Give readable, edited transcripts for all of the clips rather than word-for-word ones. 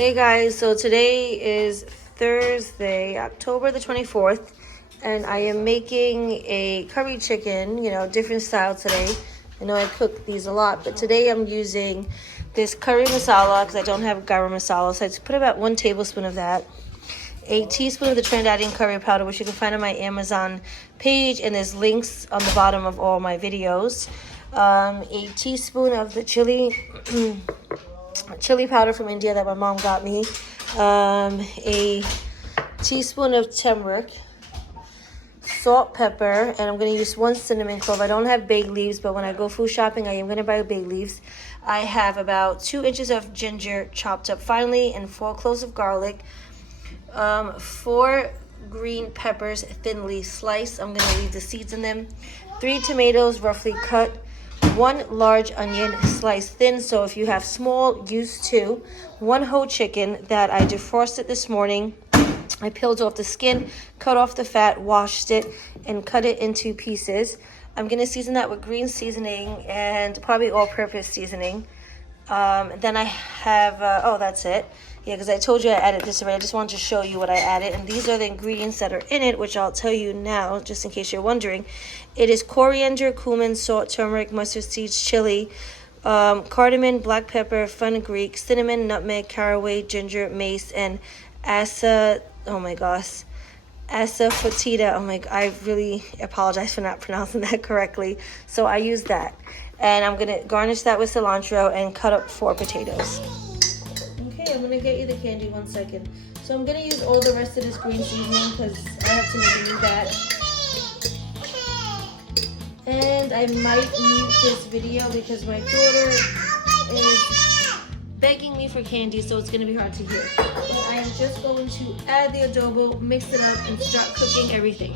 Hey guys, so today is Thursday, October the 24th, and I am making a curry chicken, different style today. I know I cook these a lot, but today I'm using this curry masala because I don't have garam masala, so I just put about 1 tablespoon of that, a teaspoon of the Trinidadian curry powder, which you can find on my Amazon page, and there's links on the bottom of all my videos, a teaspoon of the chili powder from India that my mom got me, a teaspoon of turmeric, salt, pepper, and I'm going to use 1 cinnamon clove. I don't have bay leaves, but when I go food shopping, I am going to buy bay leaves. I have about 2 inches of ginger chopped up finely and 4 cloves of garlic, 4 green peppers thinly sliced. I'm going to leave the seeds in them, 3 tomatoes roughly cut, 1 large onion sliced thin, so if you have small, use 2. 1 whole chicken that I defrosted this morning. I peeled off the skin, cut off the fat, washed it, and cut it into pieces. I'm going to season that with green seasoning and probably all-purpose seasoning. Then I have, that's it. Yeah, because I told you I added this already. I just wanted to show you what I added. And these are the ingredients that are in it, which I'll tell you now, just in case you're wondering. It is coriander, cumin, salt, turmeric, mustard seeds, chili, cardamom, black pepper, fenugreek, cinnamon, nutmeg, caraway, ginger, mace, and asafoetida. I really apologize for not pronouncing that correctly. So I use that. And I'm going to garnish that with cilantro and cut up 4 potatoes. Okay, I'm going to get you the candy 1 second. So I'm going to use all the rest of this green seasoning because I have to make a new batch. And I might mute this video because my daughter is begging me for candy, so it's going to be hard to hear. But I am just going to add the adobo, mix it up, and start cooking everything.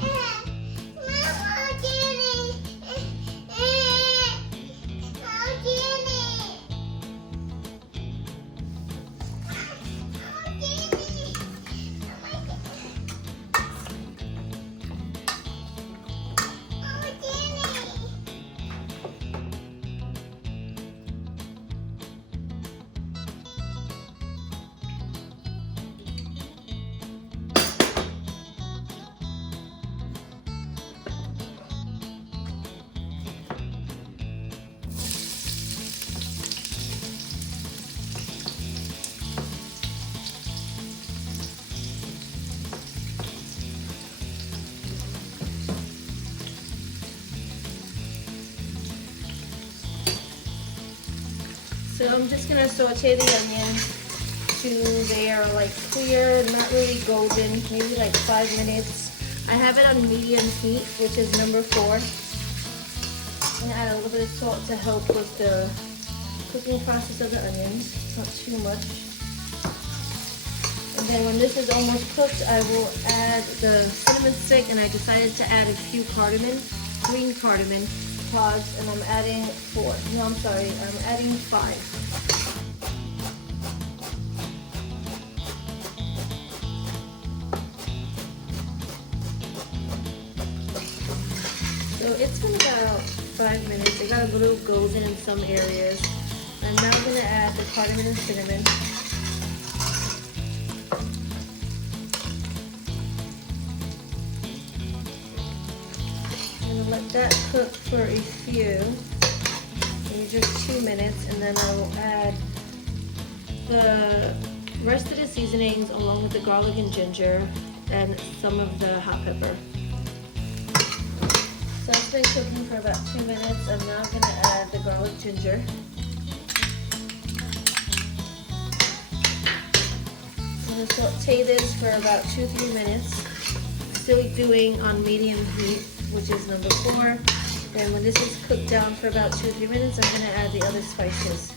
So I'm just gonna saute the onions to they are like clear, not really golden, maybe like 5 minutes. I have it on medium heat, which is number 4. I'm gonna add a little bit of salt to help with the cooking process of the onions, not too much. And then when this is almost cooked, I will add the cinnamon stick, and I decided to add a few green cardamom pods, and I'm adding 4. No, I'm sorry, I'm adding 5. So it's been about 5 minutes. It got a little golden in some areas. I'm now going to add the cardamom and cinnamon. Let that cook for a few, maybe just 2 minutes, and then I will add the rest of the seasonings along with the garlic and ginger and some of the hot pepper. So it's been cooking for about 2 minutes. I'm now going to add the garlic ginger. I'm going to saute this for about 2-3 minutes, still doing on medium heat, which is number 4. And when this is cooked down for about 2-3 minutes, I'm going to add the other spices.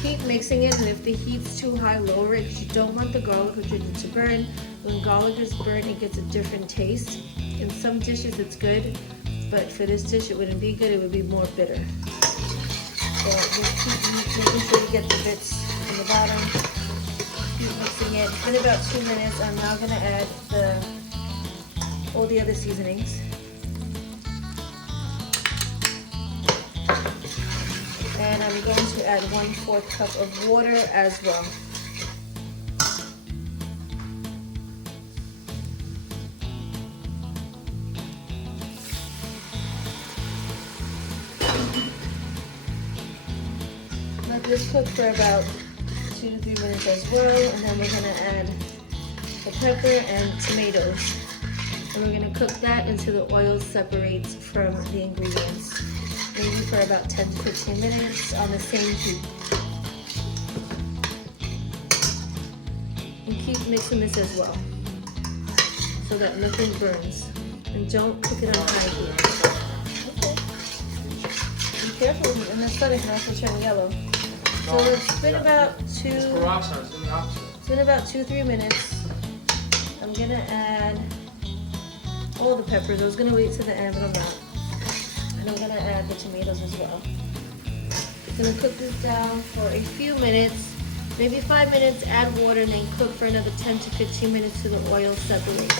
Keep mixing it, and if the heat's too high, lower it. You don't want the garlic or ginger to burn. When garlic is burnt, it gets a different taste. In some dishes, it's good, but for this dish, it wouldn't be good. It would be more bitter. So just keep making sure you get the bits in the bottom. Keep mixing it. In about 2 minutes, I'm now going to add all the other seasonings. And I'm going to add 1/4 cup of water as well. Let this cook for about 2 to 3 minutes as well, and then we're going to add the pepper and tomatoes. And we're going to cook that until the oil separates from the ingredients. Maybe for about 10 to 15 minutes on the same heat. And keep mixing this as well, so that nothing burns. And don't cook it on high heat. Okay. Be careful, and the stomach can also turn yellow. So it's been about 2-3 minutes. I'm gonna add all the peppers. I was gonna wait to the end, but I'm not. And I'm gonna add the tomatoes as well. I'm gonna cook this down for a few minutes, maybe 5 minutes, add water, and then cook for another 10 to 15 minutes till the oil separates.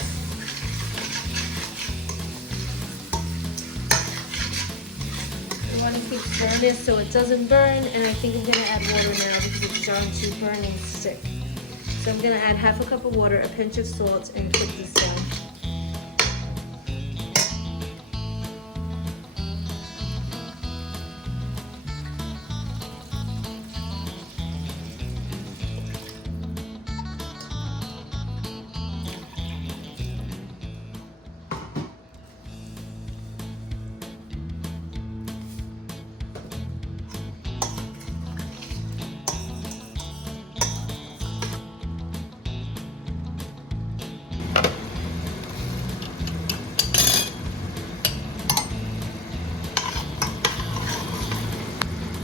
You wanna keep stirring this so it doesn't burn, and I think I'm gonna add water now because it's starting to burn and stick. So I'm gonna add 1/2 cup of water, a pinch of salt, and cook this down.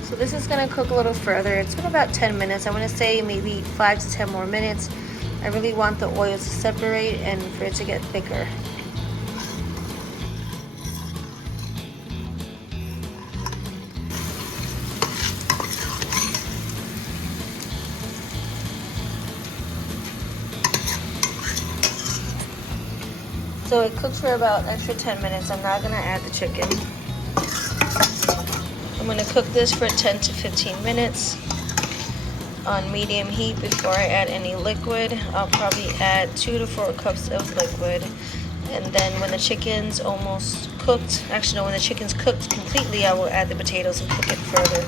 So this is gonna cook a little further. It's been about 10 minutes. I wanna say maybe 5 to 10 more minutes. I really want the oil to separate and for it to get thicker. So it cooks for about an extra 10 minutes. I'm not gonna add the chicken. I'm going to cook this for 10 to 15 minutes on medium heat before I add any liquid. I'll probably add 2 to 4 cups of liquid. And then when the chicken's almost cooked, actually no, when the chicken's cooked completely, I will add the potatoes and cook it further.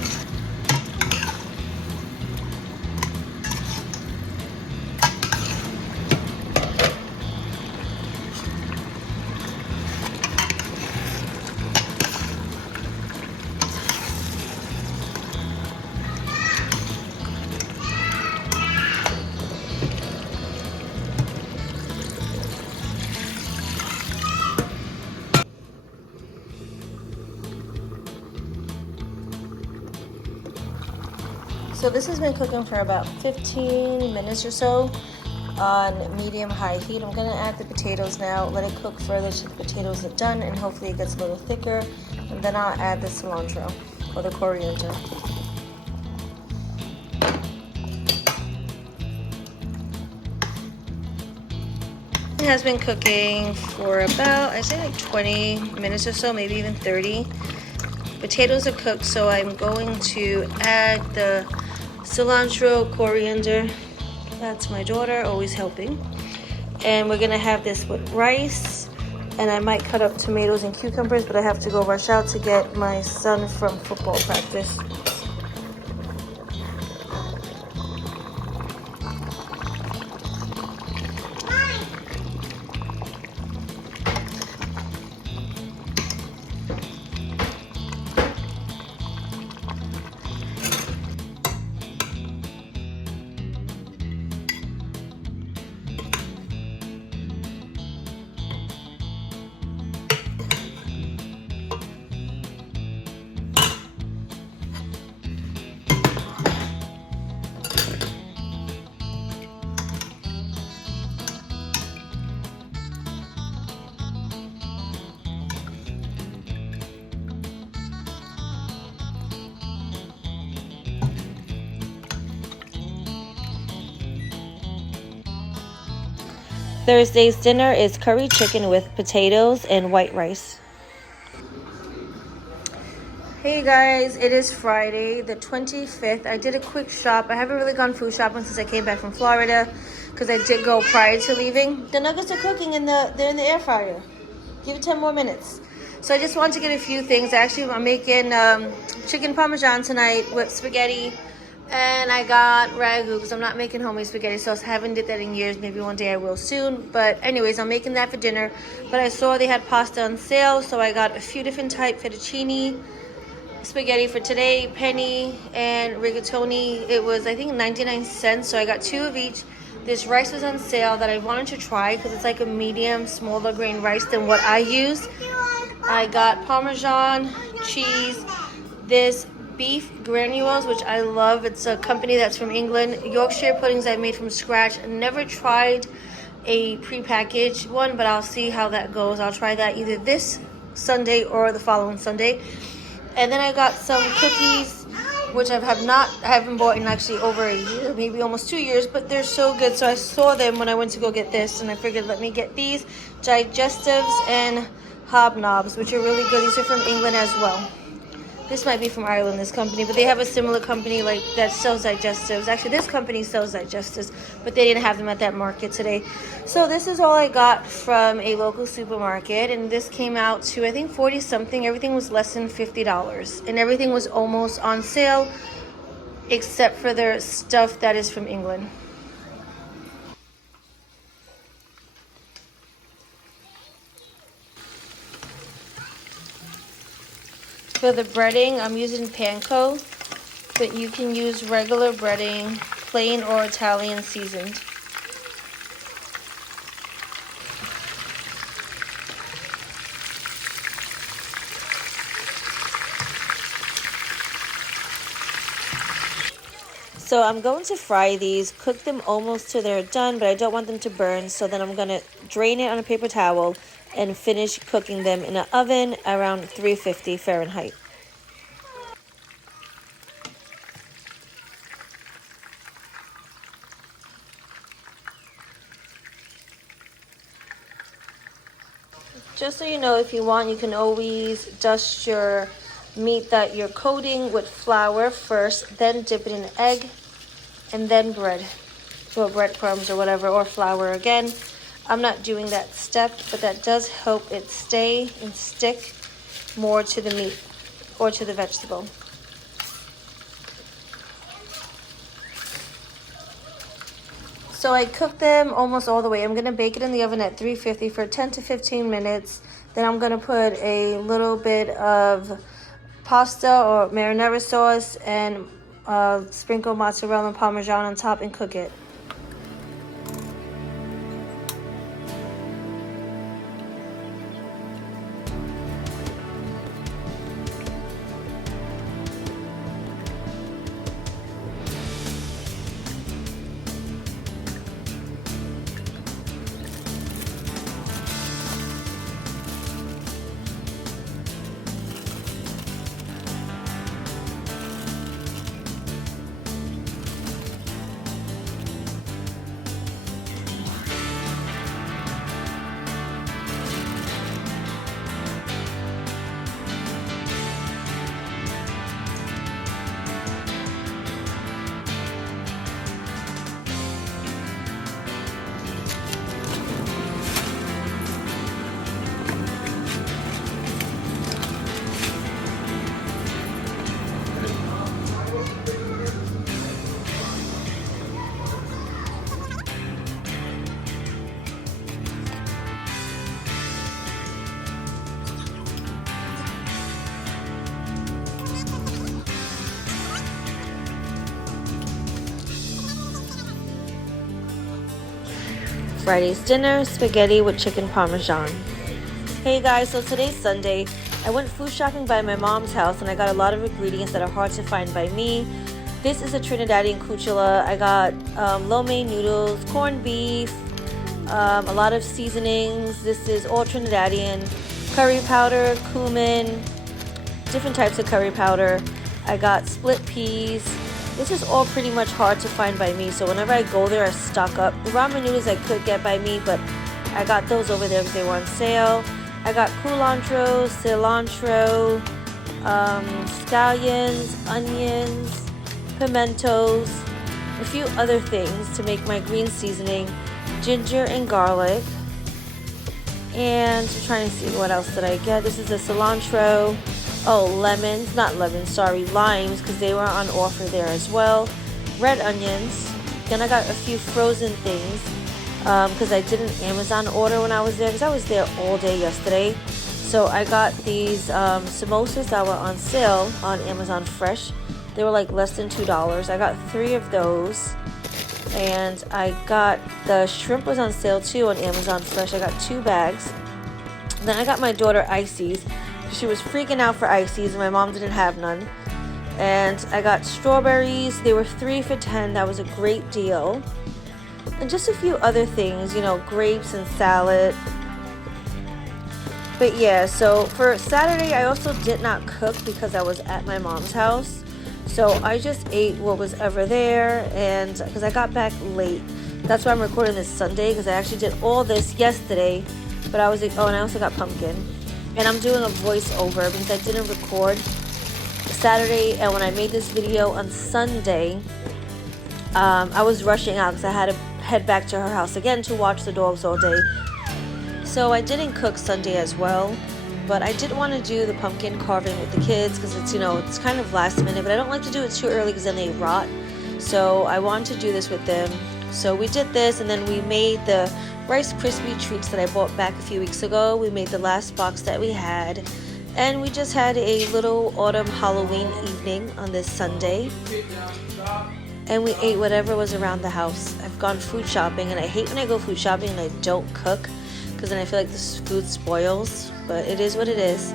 So this has been cooking for about 15 minutes or so on medium-high heat. I'm going to add the potatoes now, let it cook further till the potatoes are done, and hopefully it gets a little thicker. And then I'll add the cilantro or the coriander. It has been cooking for about, I'd say like 20 minutes or so, maybe even 30. Potatoes are cooked, so I'm going to add the cilantro, coriander. That's my daughter, always helping. And we're gonna have this with rice, and I might cut up tomatoes and cucumbers, but I have to go rush out to get my son from football practice. Thursday's dinner is curry chicken with potatoes and white rice. Hey guys, it is Friday the 25th. I did a quick shop. I haven't really gone food shopping since I came back from Florida because I did go prior to leaving. The nuggets are cooking they're in the air fryer. Give it 10 more minutes. So I just wanted to get a few things. Actually, I'm making chicken parmesan tonight with spaghetti. And I got ragu because I'm not making homemade spaghetti sauce. I haven't did that in years. Maybe one day I will soon. But anyways, I'm making that for dinner. But I saw they had pasta on sale, so I got a few different type fettuccine spaghetti for today, penny and rigatoni. It was, I think, 99 cents, so I got 2 of each. This rice was on sale that I wanted to try because it's like a medium, smaller grain rice than what I use. I got Parmesan cheese, this beef granules, which I love. It's a company that's from England. Yorkshire puddings I made from scratch. Never tried a prepackaged one, but I'll see how that goes. I'll try that either this Sunday or the following Sunday. And then I got some cookies, which I haven't bought in actually over a year, maybe almost 2 years, but they're so good. So I saw them when I went to go get this, and I figured let me get these digestives and hobnobs, which are really good. These are from England as well. This might be from Ireland, this company, but they have a similar company like that sells digestives. Actually, this company sells digestives, but they didn't have them at that market today. So this is all I got from a local supermarket, and this came out to, I think, 40 something. Everything was less than $50, and everything was almost on sale except for their stuff that is from England. For the breading, I'm using panko, but you can use regular breading, plain or Italian seasoned. So I'm going to fry these, cook them almost till they're done, but I don't want them to burn, so then I'm going to drain it on a paper towel and finish cooking them in an oven around 350 Fahrenheit. Just so you know, if you want, you can always dust your meat that you're coating with flour first, then dip it in egg, and then bread, or breadcrumbs or whatever, or flour again. I'm not doing that step, but that does help it stay and stick more to the meat or to the vegetable. So I cooked them almost all the way. I'm going to bake it in the oven at 350 for 10 to 15 minutes. Then I'm going to put a little bit of pasta or marinara sauce and sprinkle mozzarella and parmesan on top and cook it. Friday's dinner, spaghetti with chicken parmesan. Hey guys, so today's Sunday. I went food shopping by my mom's house and I got a lot of ingredients that are hard to find by me. This is a Trinidadian cuchilla. I got lo mein noodles, corned beef, a lot of seasonings. This is all Trinidadian. Curry powder, cumin, different types of curry powder. I got split peas. This is all pretty much hard to find by me, so whenever I go there, I stock up. The ramen noodles I could get by me, but I got those over there because they were on sale. I got culantro, cilantro, scallions, onions, pimentos, a few other things to make my green seasoning, ginger and garlic. And I'm trying to see what else did I get. This is a cilantro. Oh, lemons, not lemons, sorry, limes, because they were on offer there as well. Red onions. Then I got a few frozen things because I did an Amazon order when I was there, because I was there all day yesterday. So I got these samosas that were on sale on Amazon Fresh. They were like less than $2. I got 3 of those. And I got, the shrimp was on sale too on Amazon Fresh. I got 2 bags. Then I got my daughter ices. She was freaking out for ices and my mom didn't have none. And I got strawberries. They were 3 for $10. That was a great deal. And just a few other things, you know, grapes and salad. But yeah, so for Saturday, I also did not cook because I was at my mom's house. So I just ate what was ever there, and because I got back late. That's why I'm recording this Sunday, because I actually did all this yesterday. But I was like, oh, and I also got pumpkin. And I'm doing a voiceover because I didn't record Saturday, and when I made this video on Sunday, I was rushing out because I had to head back to her house again to watch the dogs all day. So I didn't cook Sunday as well, but I did want to do the pumpkin carving with the kids because it's, you know, it's kind of last minute, but I don't like to do it too early because then they rot. So I wanted to do this with them. So we did this, and then we made the Rice Krispie treats that I bought back a few weeks ago. We made the last box that we had, and we just had a little autumn Halloween evening on this Sunday. And we ate whatever was around the house. I've gone food shopping, and I hate when I go food shopping and I don't cook, because then I feel like this food spoils, but it is what it is.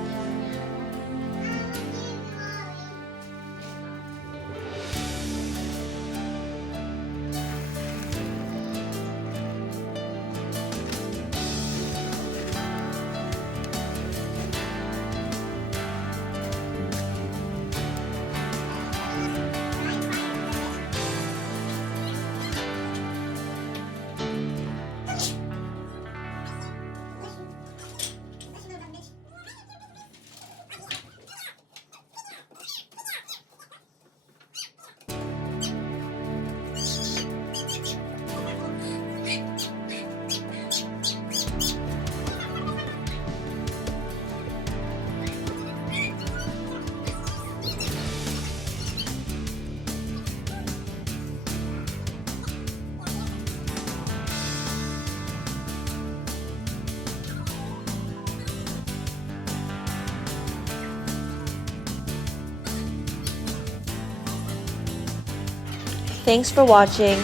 Thanks for watching.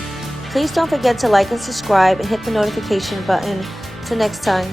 Please don't forget to like and subscribe and hit the notification button. Till next time.